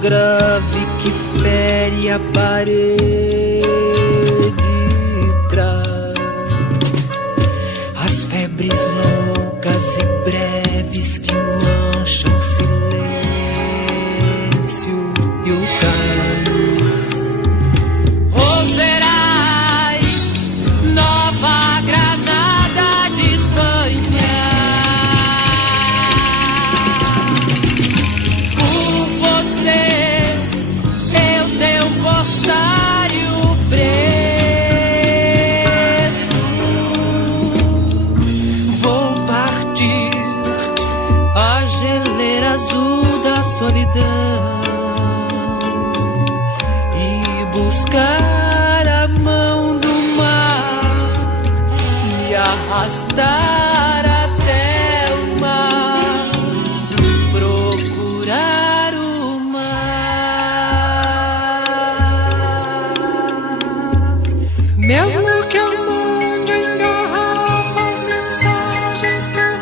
Grave que fere a parede traz as febres loucas e breves que mancham o silêncio e o cáliz. Roserais, Nova Granada de Espanha. Solidão e buscar a mão do mar e arrastar até o mar, procurar o mar, mesmo que eu mande engarrafa as mensagens por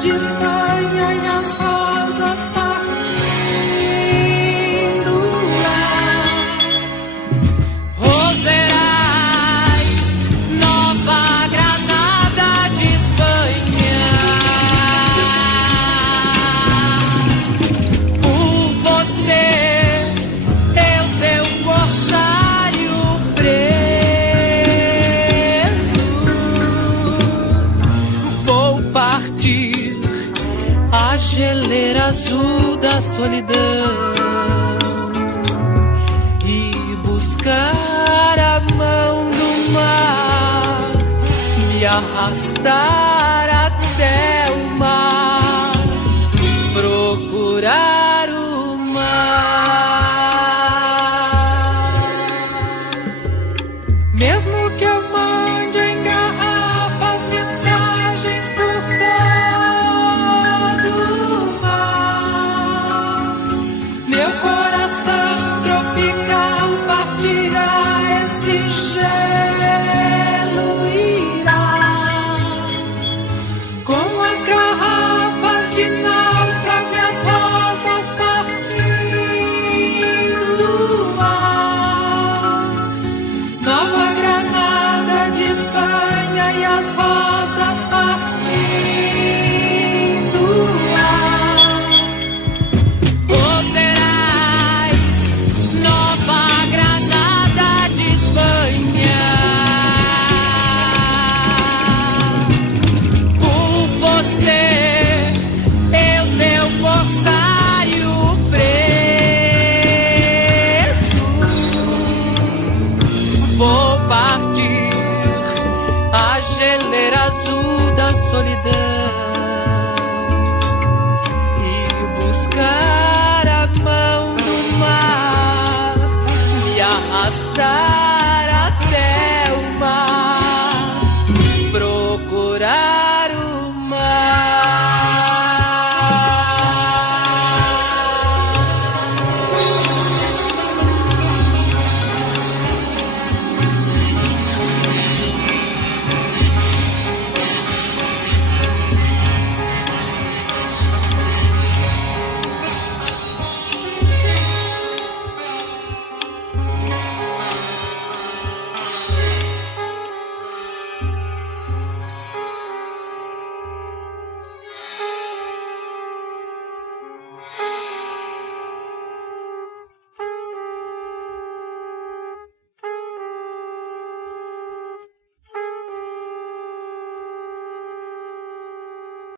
de Espanha e as rosas partindo lá. Roserais, Nova Granada de Espanha. Por você, eu seu corsário preso, vou partir a geleira azul da solidão e buscar a mão do mar, me arrastar